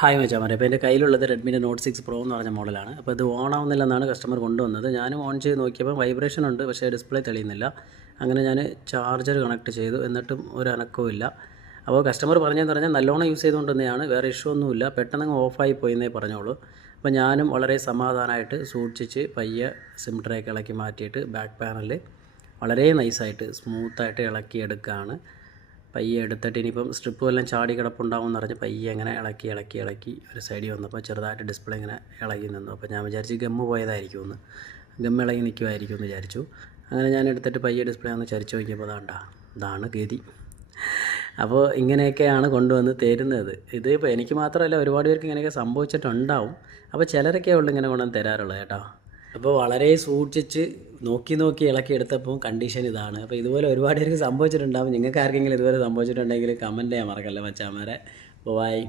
Hi മച്ചാമാരെ, അപ്പോൾ എൻ്റെ കയ്യിലുള്ളത് റെഡ്മിൻ്റെ നോട്ട് 6 പ്രോ എന്ന് പറഞ്ഞ മോഡലാണ്. അപ്പോൾ ഇത് ഓൺ ആവുന്നില്ലെന്നാണ് കസ്റ്റമർ കൊണ്ടുവന്നത്. ഞാനും ഓൺ ചെയ്ത് നോക്കിയപ്പോൾ വൈബ്രേഷൻ ഉണ്ട്, പക്ഷേ ഡിസ്പ്ലേ തെളിയുന്നില്ല. അങ്ങനെ ഞാൻ ചാർജർ കണക്ട് ചെയ്തു, എന്നിട്ടും ഒരു അനക്കവും ഇല്ല. അപ്പോൾ കസ്റ്റമർ പറഞ്ഞതെന്ന് പറഞ്ഞാൽ നല്ലോണം യൂസ് ചെയ്തുകൊണ്ട് തന്നെയാണ്, വേറെ ഇഷ്യൂ ഒന്നുമില്ല, പെട്ടെന്ന് ഓഫായി പോയെന്നേ പറഞ്ഞോളൂ. അപ്പോൾ ഞാനും വളരെ സമാധാനമായിട്ട് സൂക്ഷിച്ച് പയ്യെ സിം ട്രേക്ക് ഇളക്കി മാറ്റിയിട്ട് ബാക്ക് പാനലിൽ വളരെ നൈസായിട്ട് സ്മൂത്തായിട്ട് ഇളക്കിയെടുക്കുകയാണ്. പയ്യെ എടുത്തിട്ട് ഇനിയിപ്പം സ്ട്രിപ്പ് എല്ലാം ചാടി കിടപ്പുണ്ടാവും എന്ന് പറഞ്ഞ് പയ്യെ അങ്ങനെ ഇളക്കി ഒരു സൈഡിൽ വന്നപ്പോൾ ചെറുതായിട്ട് ഡിസ്പ്ലേ ഇങ്ങനെ ഇളകി നിന്നു. അപ്പോൾ ഞാൻ വിചാരിച്ച് ഗമ്മ് പോയതായിരിക്കും, ഒന്ന് ഗമ്മ് ഇളകി നിൽക്കുമായിരിക്കും എന്ന് വിചാരിച്ചു. അങ്ങനെ ഞാൻ എടുത്തിട്ട് പയ്യെ ഡിസ്പ്ലേ ഒന്ന് ചരിച്ച് നോക്കിയപ്പോൾ ഇതാണ് ഗതി. അപ്പോൾ ഇങ്ങനെയൊക്കെയാണ് കൊണ്ടുവന്ന് തരുന്നത്. ഇത് ഇപ്പോൾ എനിക്ക് മാത്രമല്ല, ഒരുപാട് പേർക്ക് ഇങ്ങനെയൊക്കെ സംഭവിച്ചിട്ടുണ്ടാവും. അപ്പോൾ ചിലരൊക്കെ ഉള്ളു ഇങ്ങനെ കൊണ്ടുവന്ന് തരാറുള്ളത് കേട്ടോ. അപ്പോൾ വളരെ സൂക്ഷിച്ച് നോക്കി ഇളക്കിയെടുത്തപ്പോൾ കണ്ടീഷൻ ഇതാണ്. അപ്പോൾ ഇതുപോലെ ഒരുപാട് പേർക്ക് സംഭവിച്ചിട്ടുണ്ടാകും. നിങ്ങൾക്ക് ആർക്കെങ്കിലും ഇതുപോലെ സംഭവിച്ചിട്ടുണ്ടെങ്കിൽ കമൻറ്റ് ചെയ്യാൻ മറക്കല്ലേ മച്ചാമാരെ. ബൈ.